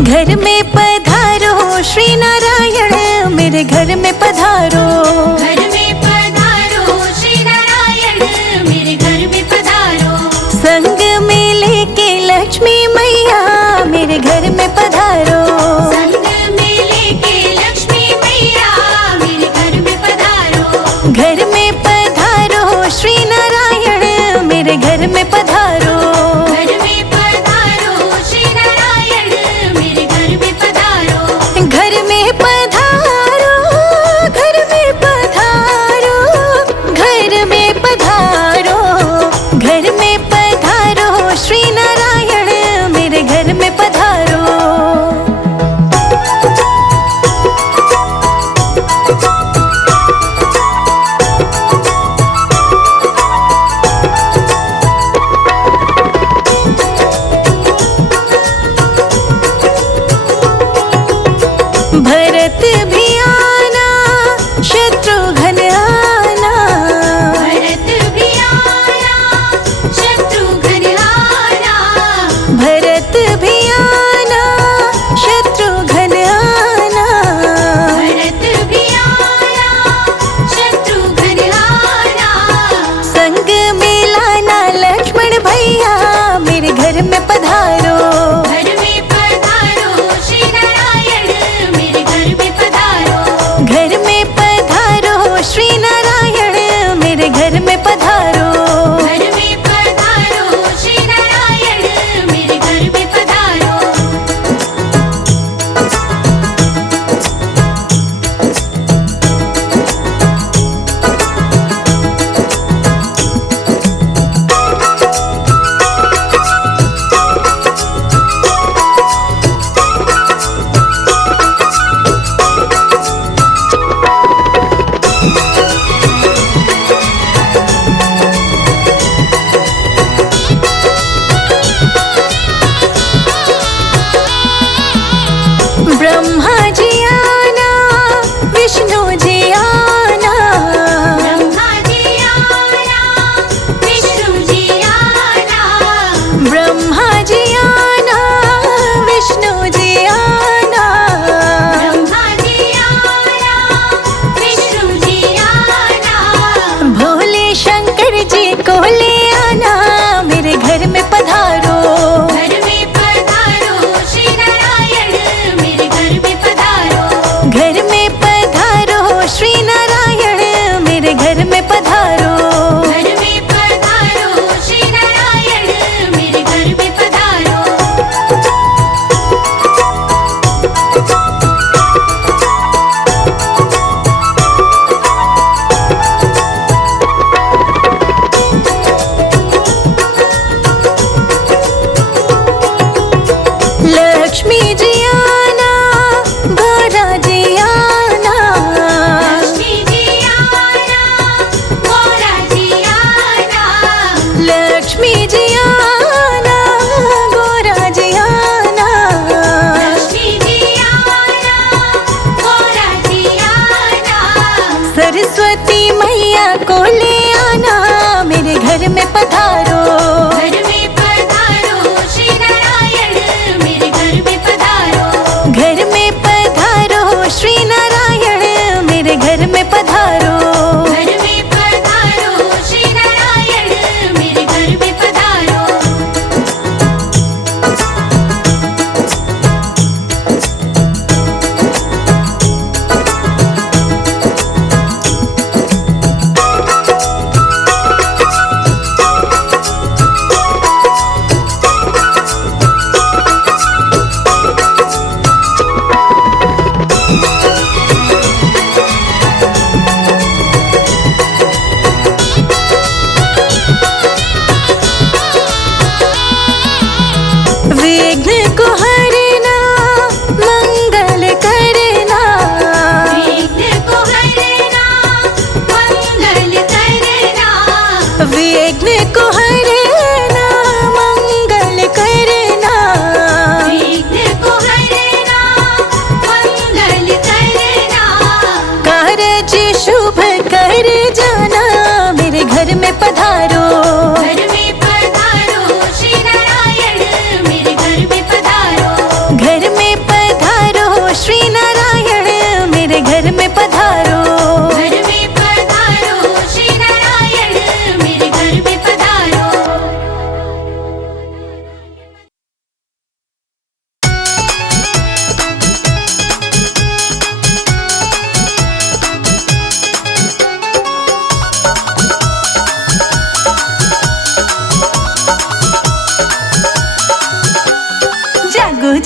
घर में पधारो श्री नारायण, मेरे घर में पधारो। घर में पधारो श्री नारायण, मेरे घर में पधारो। संग में लेके लक्ष्मी मैया, मेरे घर में पधारो। संग में लेके लक्ष्मी मैया, मेरे घर में पधारो। घर में पधारो श्री नारायण, मेरे घर में पधारो। घर में पधारो श्री नारायण, मेरे घर में पधारो। घर में पधारो, घर में पधारो।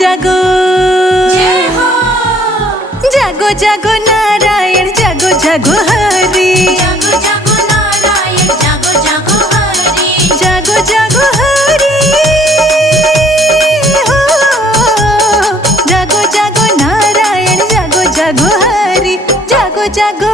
जागो जय हो। जागो जागो नारायण जागो जागो हरि जागो जागो नारायण जागो जागो हरि जागो जागो हरि हो जागो जागो नारायण जागो जागो हरि जागो जागो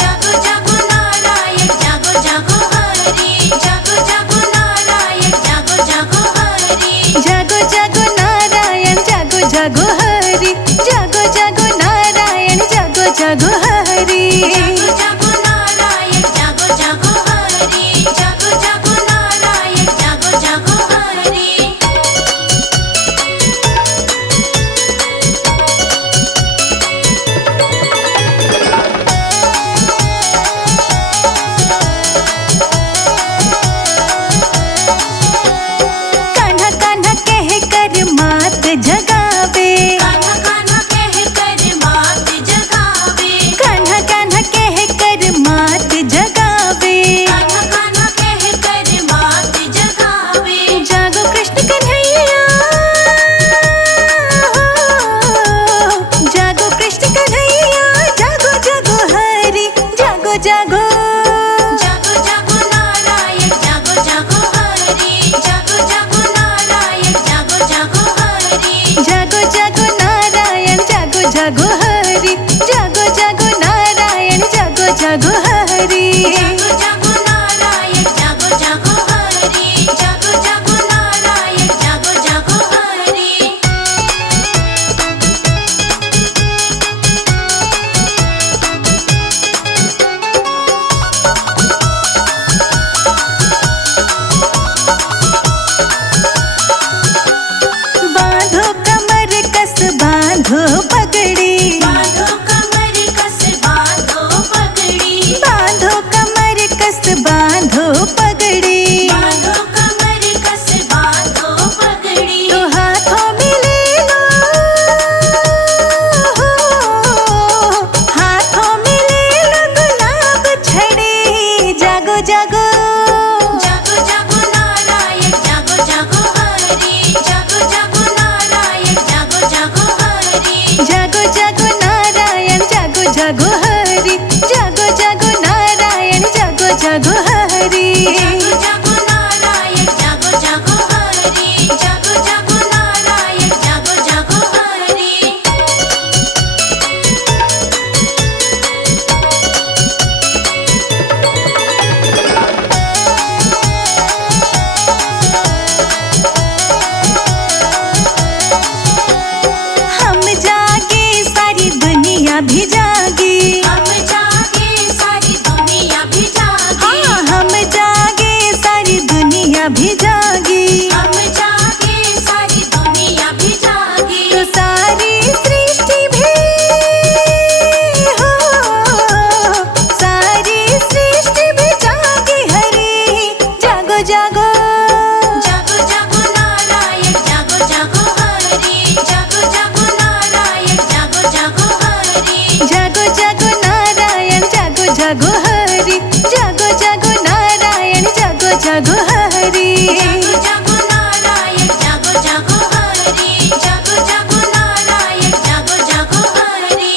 जागो जागो नारायण जागो जागो हरि जागो जागो नारायण जागो जागो हरि जागो जागो नारायण जागो जागो हरि जागो जागो नारायण जागो जागो हरि जागो जागो नारायण जागो जागो हरि जागो जागो नारायण जागो जागो हरि कान्हा कान्हा कह कर मात जगावे कान्हा कान्हा कह कर मात जगावे कान्हा कान्हा कह कर मात जगावे कान्हा कान्हा कह कर मात जगावे जागो कृष्ण कन्हैया जागो कृष्ण कन्हैया जागो जागो हरि जागो जागो जागो जागो नारायण जागो जागो हरि जागो जागो नारायण जागो जागो हरि जागो जागो नारायण जागो जागो हरि जागो जागो नारायण जागो जागो हरि जागो जागो नारायण जागो जागो हरि जागो जागो नारायण जागो जागो हरि बांधो कमर कस बांधो पगड़ी बांधो कमर कस बांधो पगड़ी बांधो कमर कस बांधो पगड़ी बांधो कमर कस बांधो पगड़ी तो हाथों में ले लो हाथों में ले लो गुलाब छड़ी जागो जागो जागो जागो नारायण जागो जागो हरि जागो जागो नारायण जागो जागो हरि जागो जागो नारायण जागो जागो हरि जागो जागो नारायण जागो जागो हरि जागो जागो नारायण जागो जागो हरि जागो जागो नारायण जागो जागो हरि हम जागे सारी दुनिया भी जागी हम जागे सारी दुनिया भी जागे हाँ हम जागे सारी दुनिया भी जागी हम जागे सारी दुनिया भी जागे तो सारी सृष्टि भी हो सारी सृष्टि भी जागी हरि जागो जागो जागो जागो नारायण जागो जागो हरि जागो जागो नारायण जागो जागो हरि जागो जागो नारायण जागो जागो हरि जागो जागो नारायण जागो जागो हरि जागो जागो नारायण जागो जागो हरि जागो जागो नारायण जागो जागो हरि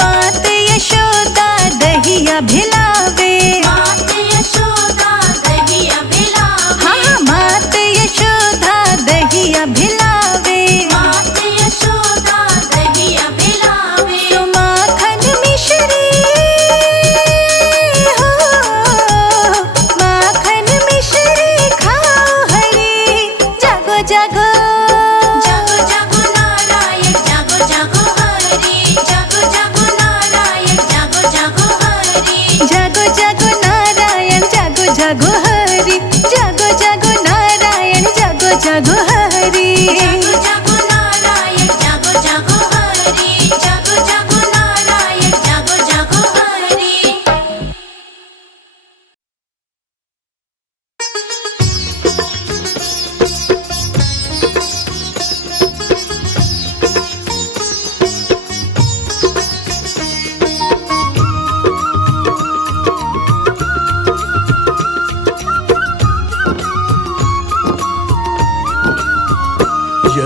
मात यशोदा दहिया भिलावे मात यशोदा दहिया भिलावे हाँ मात यशोदा दहिया भिलावे मात यशोदा दहिया भिलावे तो माखन मिश्री हो माखन मिश्री खाओ हरि जागो जागो जागो जागो नारायण जागो जागो हरि जागो जागो नारायण जागो जागो हरि जागो जागो नारायण जागो जागो हरि जागो जागो नारायण जागो जागो हरि जागो जागो नारायण जागो जागो हरि जागो जागो नारायण जागो जागो हरि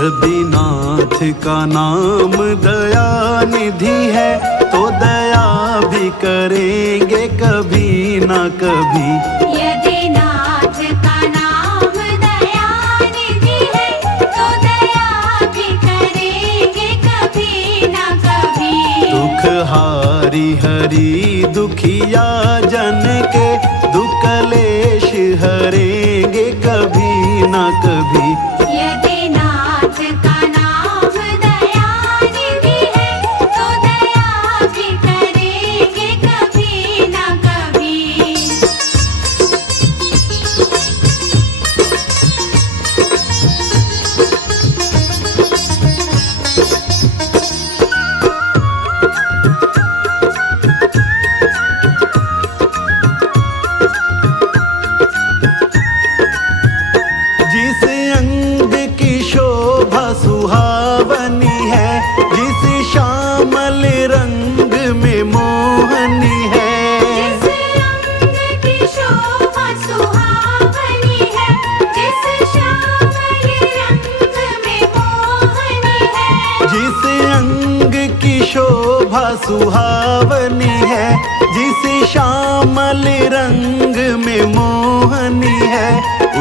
यदि नाथ का नाम दया निधि है तो दया भी करेंगे कभी ना कभी। यदि नाथ का नाम दया निधि है तो दया भी करेंगे कभी ना कभी। दुख हारी हरि दुखिया जन के दुख कलेश हरेंगे कभी ना कभी। यदि नाथ का नाम दया निधि है तो दया भी करेंगे कभी ना कभी। जिस अंग की शोभा सुहावनी है, जिस श्यामल रंग में मोहनी है, जिस अंग की शोभा सुहावनी है, जिस श्यामल रंग में मोहनी है। जिस अंग की शोभा सुहावनी है, जिस श्यामल रंग में मोहनी है,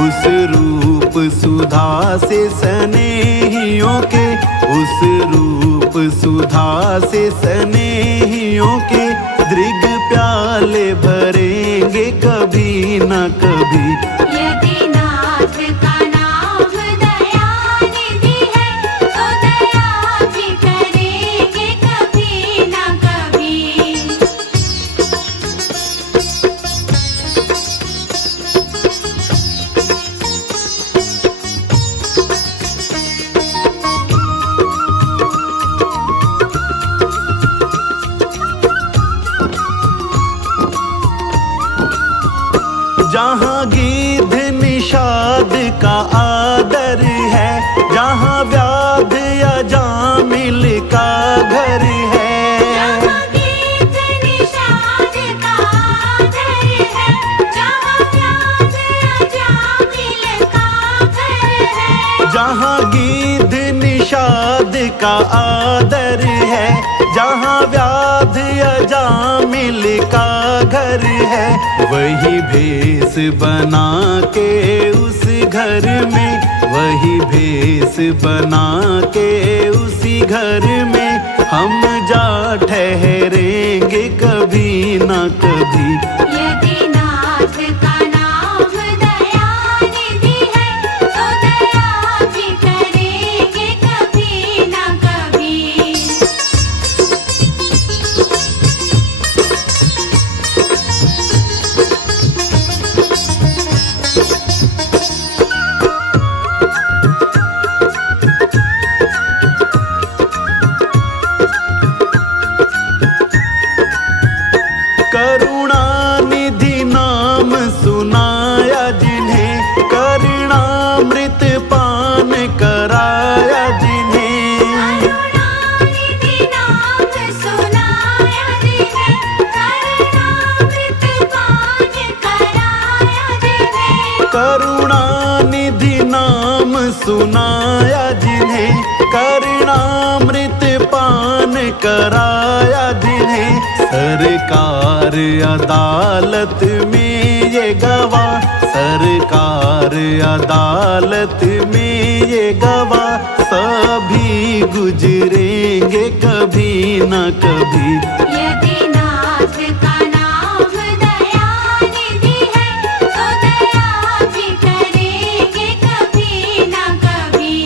उस रूप सुधा से स्नेहियों के, उस रूप सुधा से स्नेहियों के दृग प्याले भरेंगे कभी ना कभी। यदि नाथ का नाम दया निधि है तो दया भी करेंगे कभी ना कभी। जहाँ गीध निषाद का आदर है, जहाँ व्याध या जामिल का घर है, जहाँ गीत निषाद का आदर है, जहाँ व्याध अजामिल का घर है। जहाँ गीध निषाद का आदर है, जहाँ व्याध या जामिल का घर है, वही भेष बना के उस घर में, वही भेष बना के उसी घर में हम जा ठहरेंगे कभी ना कभी। यदि नाथ का नाम दया निधि है तो दया भी करेंगे कभी ना कभी। करुणानिधि नाम सुनाया जिन्हें, करुणामृत पान कराया जिन्हें, करुणानिधि नाम सुनाया जिन्हें, करुणामृत पान कराया जिन्हें। करुणानिधि नाम सुनाया जिन्हें, करुणामृत पान कराया जिन्हें, सरकार अदालत में ये गवाह, सरकार अदालत में ये गवाह, सभी गुजरेंगे कभी ना कभी। यदि नाथ का नाम दया निधि है तो दया भी करेंगे कभी ना कभी।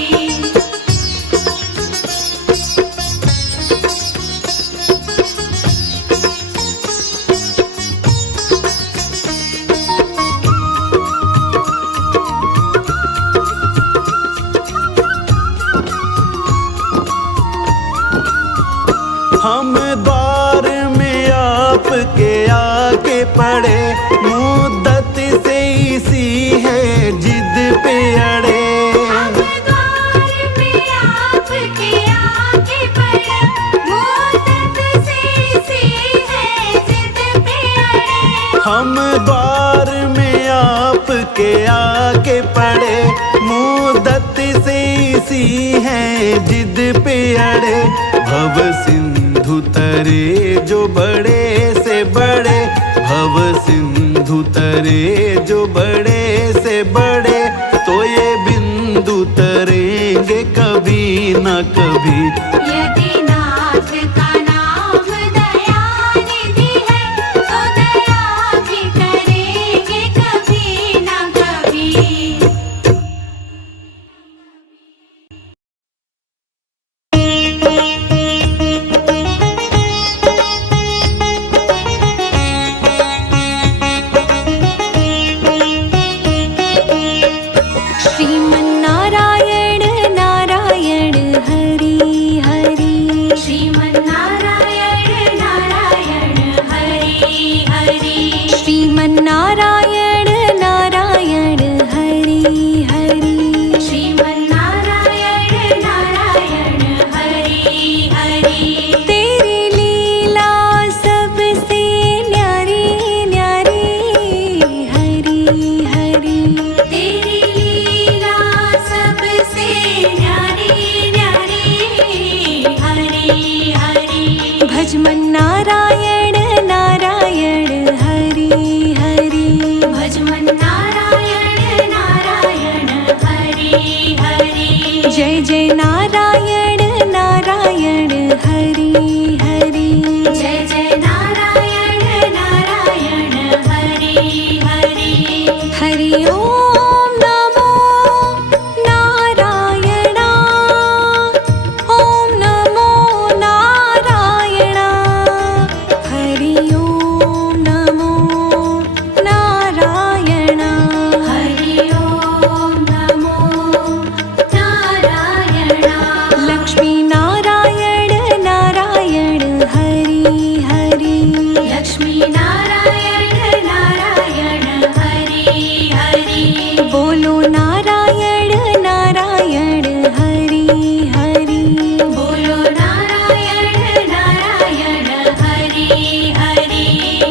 हम द्वार में आपके आके पड़े, मुद्दत से इसी है जिद पे अड़े। हम द्वार में आपके आगे बढ़े, मुद्दत से इसी है जिद पे अड़े। हम द्वार में आपके आके पड़े, मुद्दत से इसी करती हैं जिद पे अड़े, भव सिंधु तरे जो बड़े से बड़े, भव सिंधु तरे जो बड़े से बड़े, तो ये बिंदु तरेंगे कभी न कभी। यदि नाथ का नाम दयानिधि है, तो दया भी करेंगे कभी ना कभी। श्रीमन्नारायण नारायण हरि हरि, श्रीमन्नारायण नारायण हरि हरि, श्रीमन्नारायण नारायण हरि हरि, श्रीमन्नारायण नारायण हरि हरि। तेरी लीला सबसे न्यारी न्यारी हरि हरि, तेरी लीला सबसे न्यारी न्यारी हरि हरि। भजमन नारायण नारायण हरि हरि, भजमन नारायण नारायण हरि हरि। जय जय नारायण नारायण हरि हरि, जय जय नारायण नारायण हरि हरि। हरि ओम नमो नारायण, ओम नमो नारायण, हरि ओम नमो नारायण, हरि ओम नमो नारायण। लक्ष्मी नारायण नारायण हरि हरि, लक्ष्मी नारायण नारायण हरि हरि। बोलो नारायण नारायण हरि हरि, बोलो नारायण नारायण हरि हरि।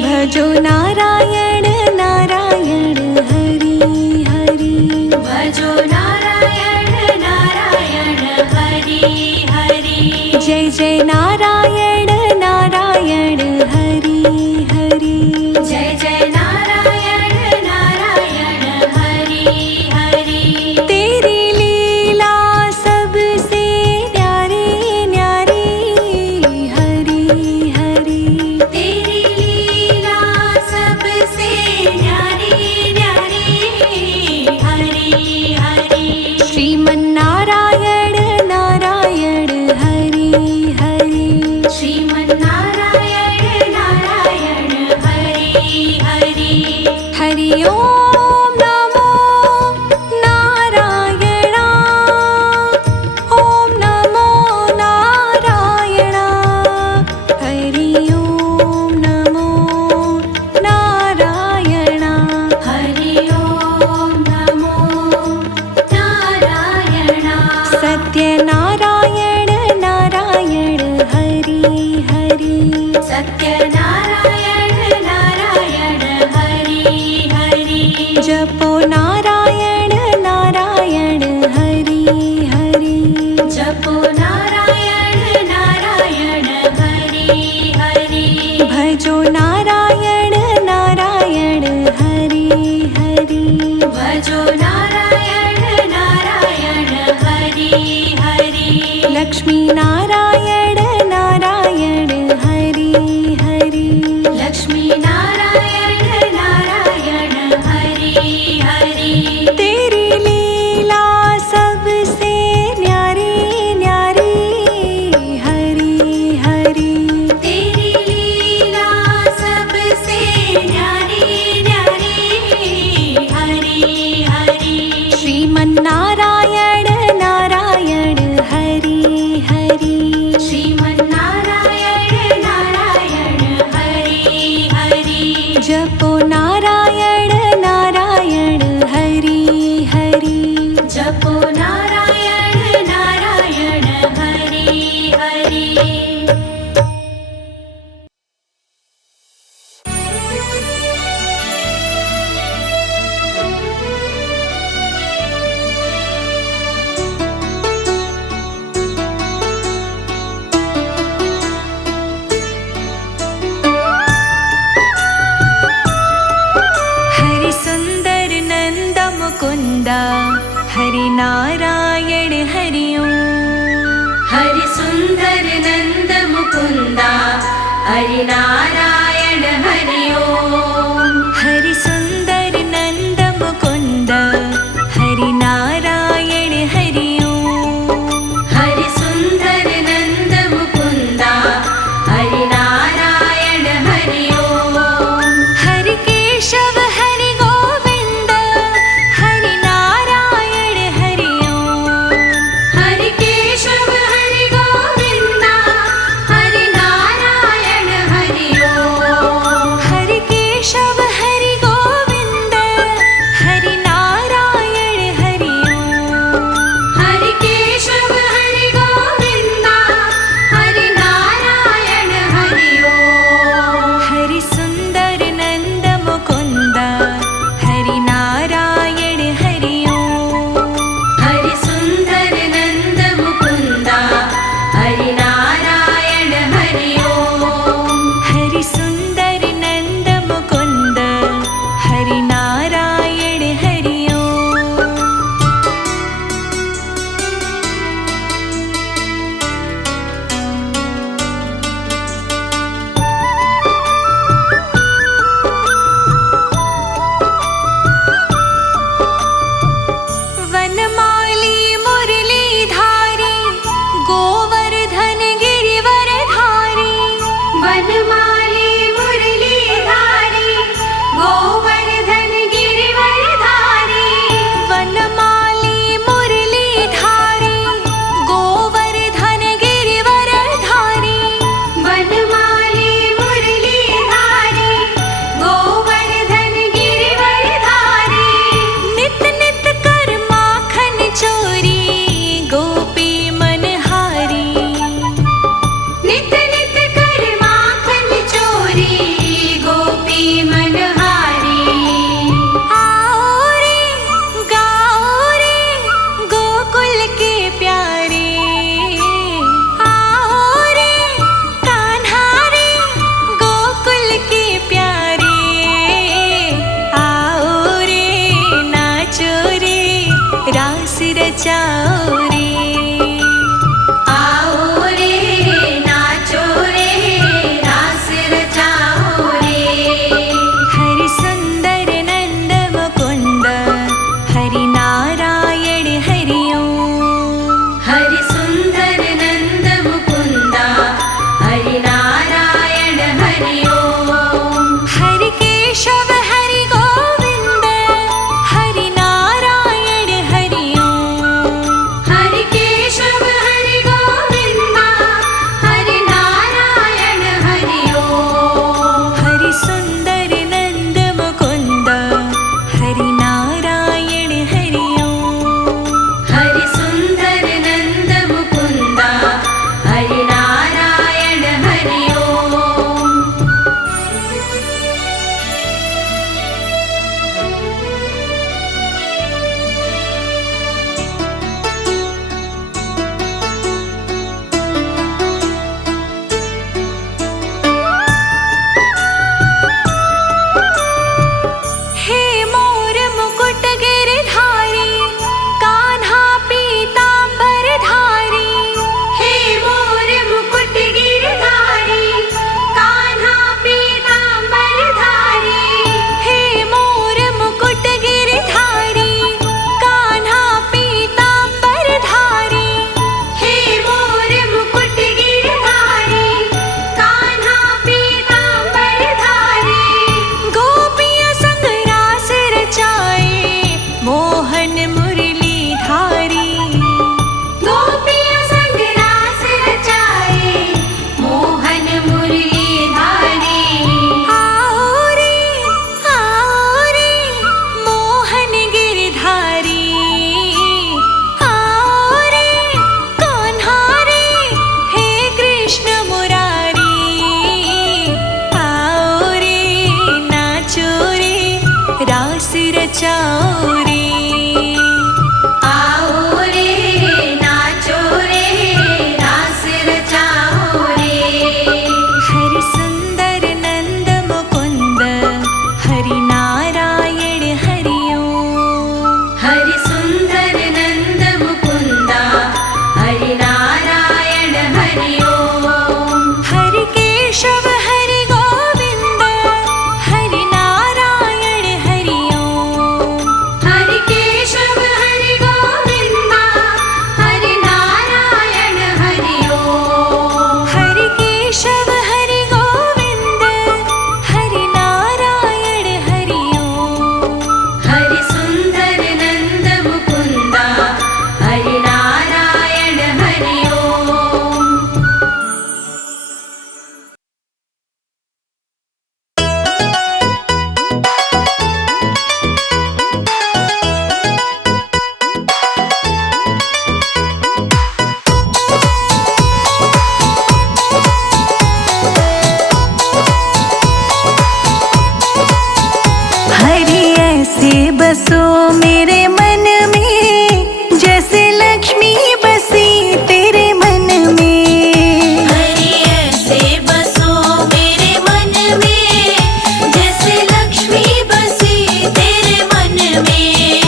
भजो नारायण नारायण हरि हरि, भजो नारायण नारायण हरि हरि। जय जय नारायण नारायण हरि हरि, जय जय नारायण नारायण हरि हरि। तेरी लीला सबसे न्यारी न्यारी हरि हरि, तेरी लीला सबसे न्यारी न्यारी हरि हरि। श्रीमन्नारायण नारायण हरि हरि, श्रीमन्नारायण नारायण हरि हरि। हरि ओम नमो नारायण, ओम नमो नारायण, हरि ओम नमो नारायण, हरि ओम नमो नारायण। सत्यनारायण नारायण हरि हरि, सत्यनारायण नारायण हरि हरि। जपो नारायण नारायण हरि हरि, जपो नारायण नारायण हरि हरि। भजो नारायण नारायण हरि हरि, भजो नारायण नारायण हरि हरि। लक्ष्मी नारायण नारायण हरि हरि, लक्ष्मी नारायण नारायण हरि हरि। तेरी लीला सबसे न्यारी न्यारी हरि हरि, तेरी लीला सबसे न्यारी न्यारी हरि हरि। श्रीमन्नारायण नारायण हरि हरि, हरि नारायण हरि ओम हरि सुंदर नंद मुकुंद हरि नारायण हरि ओम हरि सुंदर नंद मुकुंदा हरि नारायण हरि ओम हरि केशव हरि गोविंद हरि नारायण हरि ओम हरि केशव हरि गोविंदा हरि नारायण हरि ओम बसो मेरे मन में, जैसे लक्ष्मी बसी तेरे मन में। हरि ऐसे बसो मेरे मन में, जैसे लक्ष्मी बसी तेरे मन में।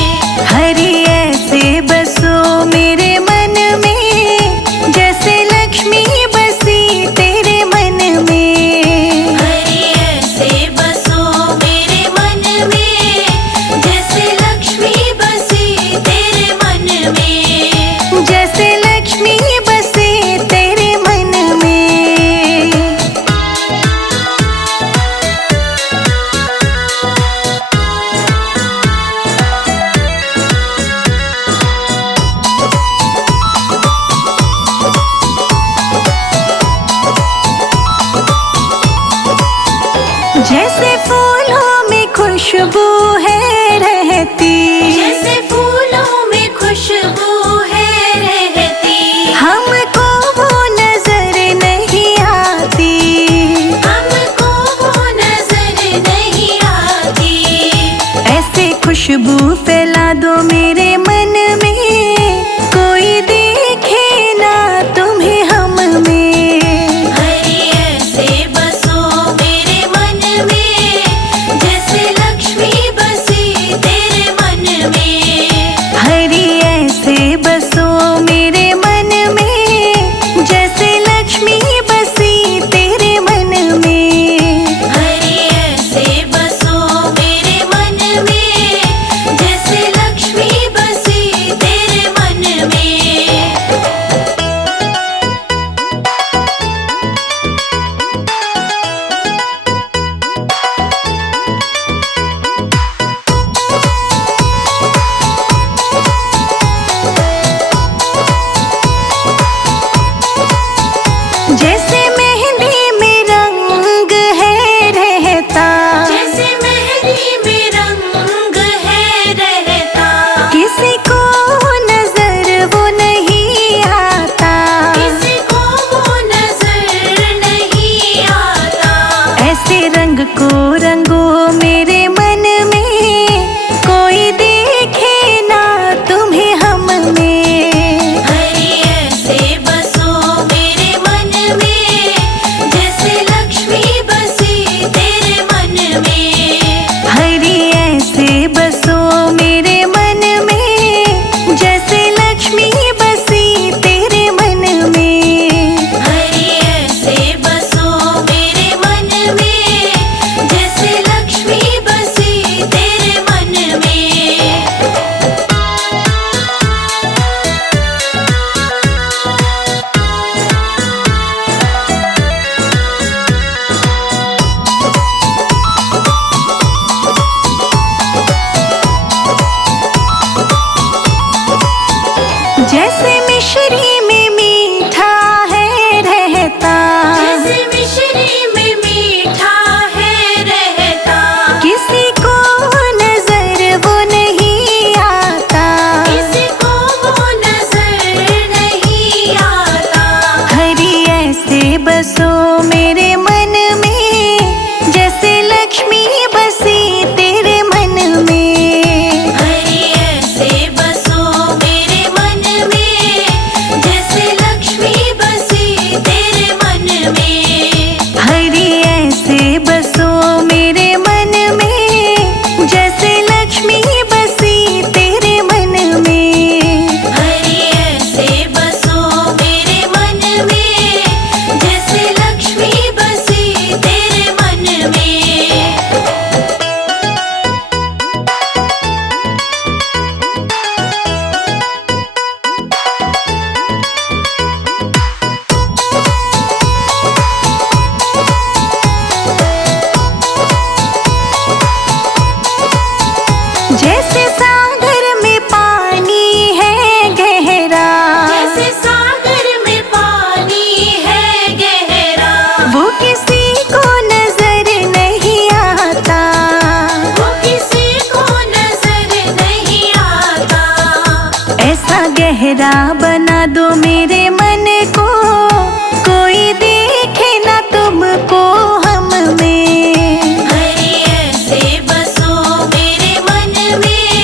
हरि ऐसे बसो मेरे मन में, जैसे लक्ष्मी बसी तेरे मन में। हरि ऐसे बसो मेरे मन में, जैसे लक्ष्मी बसी तेरे मन में। जैसे लक्ष्मी बसे तेरे मन में। जैसे फूलों में खुशबू है रहती, जैसे फूलों में खुशबू है रहती। हमको वो नजर नहीं आती। हमको वो नजर नहीं आती। ऐसे खुशबू फैला दो मेरे मन में, कोई देखे ना तुम्हें हम में। हरि ऐसे बसो मेरे मन में, जैसे लक्ष्मी बसी तेरे मन में। हरि ऐसे बसो मेरे मन में, जैसे लक्ष्मी बसी तेरे मन में। हरि ऐसे बसो मेरे मन में, जैसे लक्ष्मी बसी तेरे मन में। जैसे मेहंदी में रंग है रहता, जैसे मेहंदी में रंग है रहता। किसी को नजर वो नहीं आता। किसी को वो नजर नहीं आता। ऐसे रंग को रंगो मेरे मन में, कोई देखे ना तुम्हें हम में। हरि ऐसे बसो मेरे मन में, जैसे लक्ष्मी बसी तेरे मन में। हरि ऐसे बसो मेरे मन में, जैसे लक्ष्मी बसी तेरे मन में। हरि ऐसे बसो मेरे मन में, जैसे लक्ष्मी बसी तेरे मन में। जैसे मिश्री में मीठा है रहता, जैसे मिश्री में मीठा है रहता। किसी को नजर वो नहीं आता। किसी को वो नजर नहीं आता। हरि ऐसे बसो मेरे मन में, जैसे लक्ष्मी बसी तेरे मन में। हरि ऐसे बसो मेरे मन में, जैसे लक्ष्मी बसी तेरे मन में। हरि ऐसे बसो मेरे मन में, जैसे लक्ष्मी बसी तेरे मन में। हरि ऐसे बसो मेरे मन में, जैसे लक्ष्मी बसी तेरे मन में। जैसे सागर में पानी है गहरा, जैसे सागर में पानी है गहरा। वो किसी को नजर नहीं आता। वो किसी को नजर नहीं आता। ऐसा गहरा बना दो मेरे मन को, कोई देखे ना तुमको हम में। हरि ऐसे बसो मेरे मन में,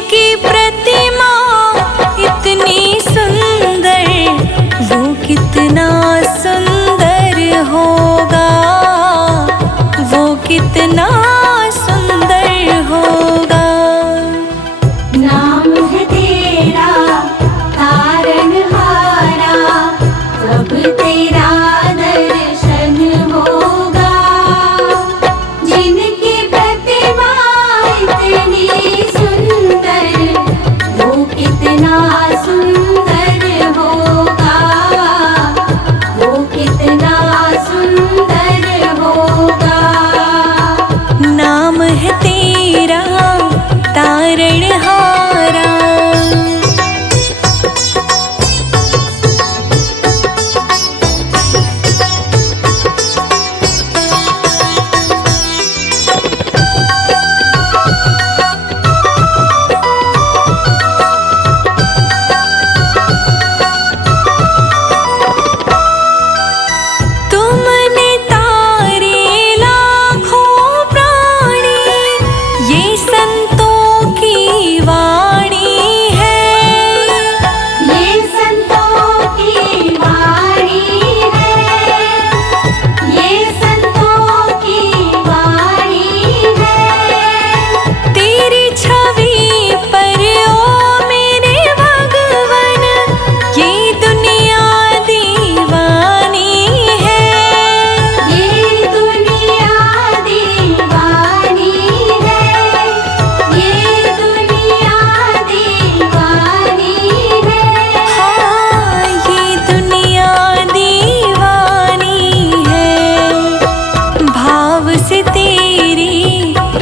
जिनकी प्रतिमा इतनी सुंदर, वो कितना सुंदर होगा, वो कितना सुंदर होगा। नाम है तेरा तारनहारा, कब तेरा दर्शन होगा। जिनकी प्रतिमा इतनी सुंदर, वो कितना सुंदर होगा, वो कितना सुंदर होगा। नाम है तेरा तारणहारा। तुमने तारे लाखों प्राणी, ये संतों की वाणी है, ये संतों की वाणी है, ये संतों की वाणी है। तेरी छवि पर ओ मेरे भगवन, ये दुनिया दीवानी है, ये दुनिया दीवानी है, ये दुनिया दीवानी है। हाँ ये दुनिया दीवानी है। भाव से तेरी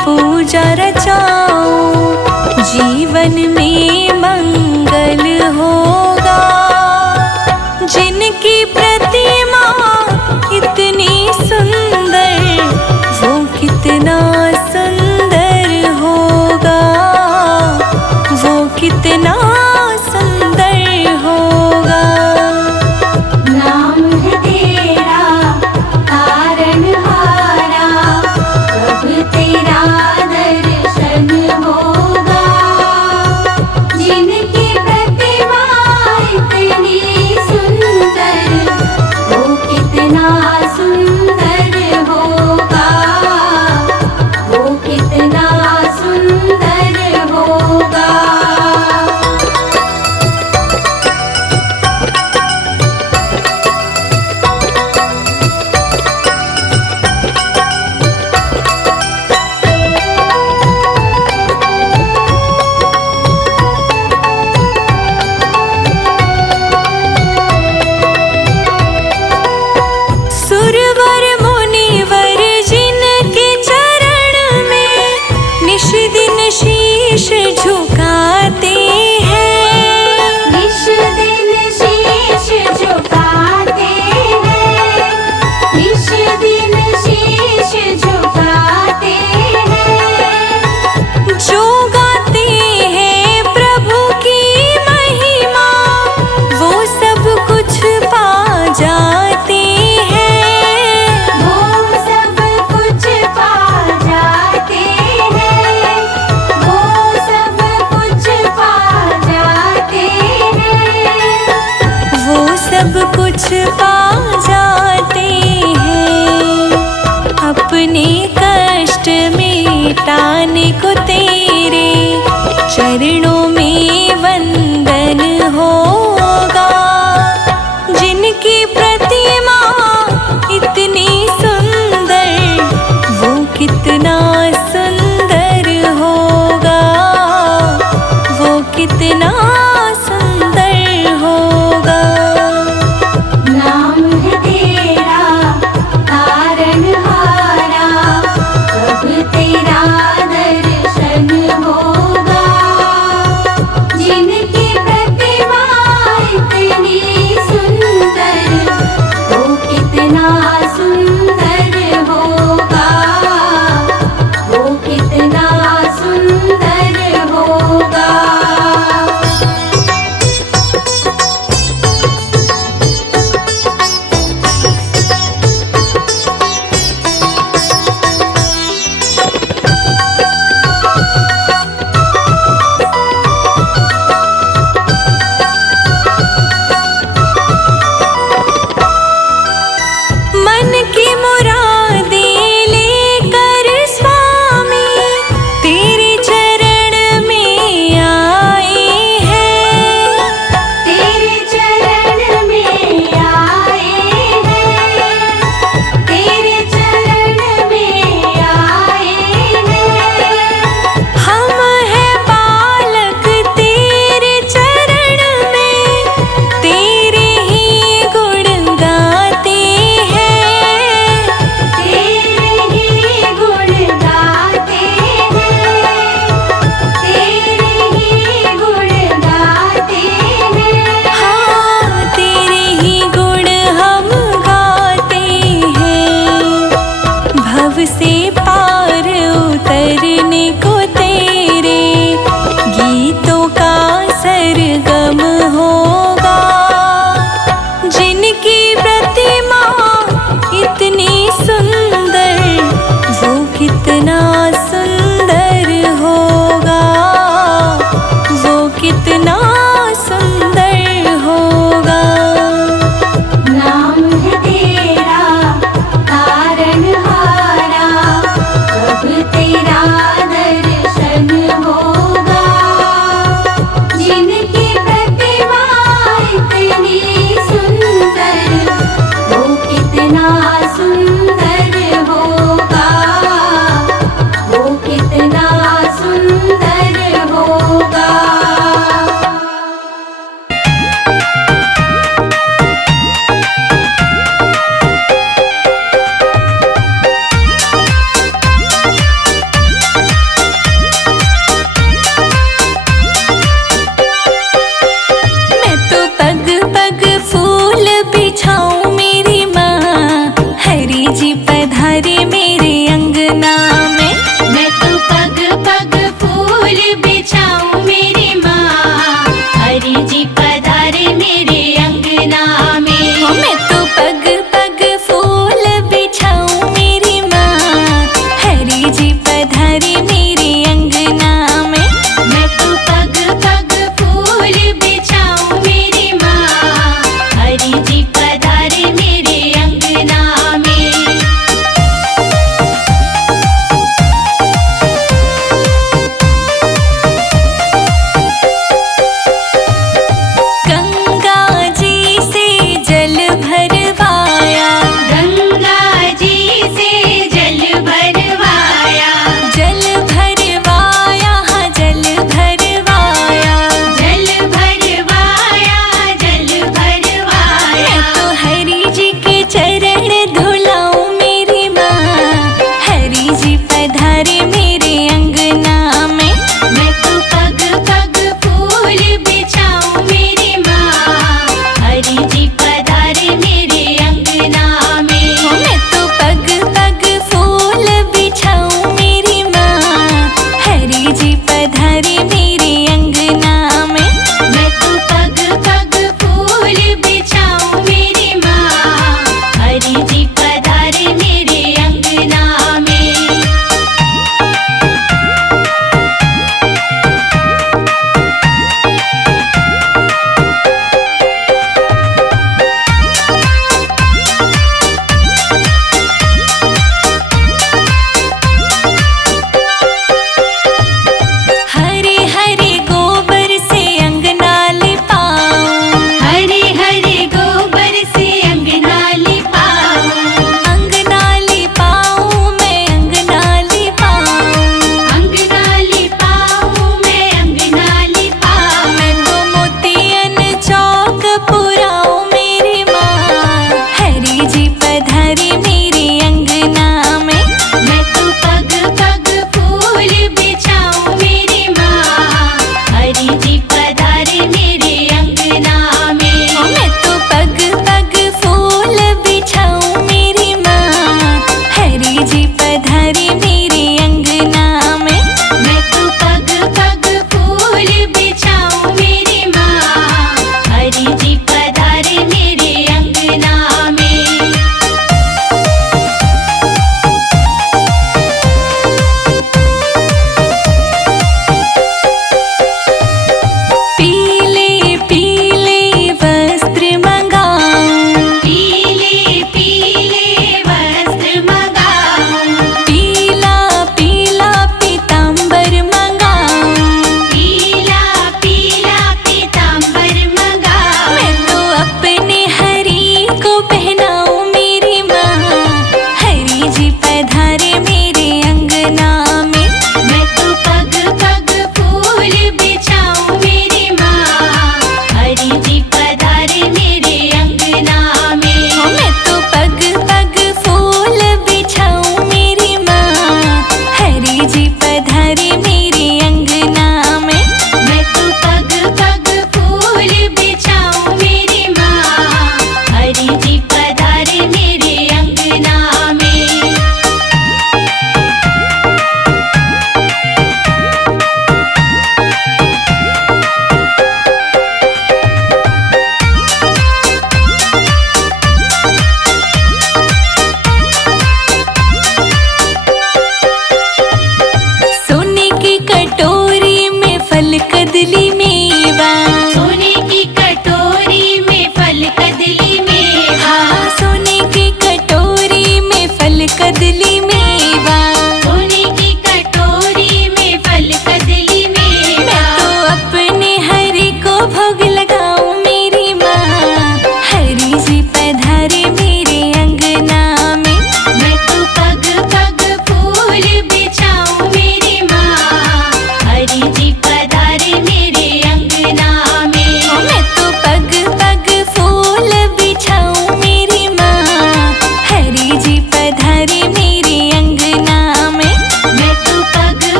पूजा रचाऊं, जीवन में मंगल होगा। जिनकी प्रतिमा इतनी सुंदर, वो कितना सुंदर होगा, वो कितना सुंदर होगा। नाम है तेरा तारनहारा, कब तेरा दर्शन होगा। जिनकी प्रतिमा इतनी सुंदर, वो कितना सुंदर होगा, वो कितना सुंदर होगा। सुरवर मुनिवर जिनके चरण में निश दिन शीश झुकाते हैं, निश दिन शीश झुकाते हैं, निश दिन शीश झुकाते हैं। जो गाते हैं प्रभु की महिमा, वो सब कुछ पा जाते हैं, वो सब कुछ पा जाते हैं, वो सब कुछ पा जाते हैं। वो सब कुछ पा जाते हैं। अपने कष्ट मिटाने को तेरे चरणों में वंदन होगा। जिनकी प्रतिमा इतनी सुंदर, वो कितना सुंदर होगा, वो कितना सुंदर होगा। नाम है तेरा तारनहारा, कब तेरा दर्शन होगा।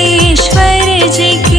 जगदीश्वर जी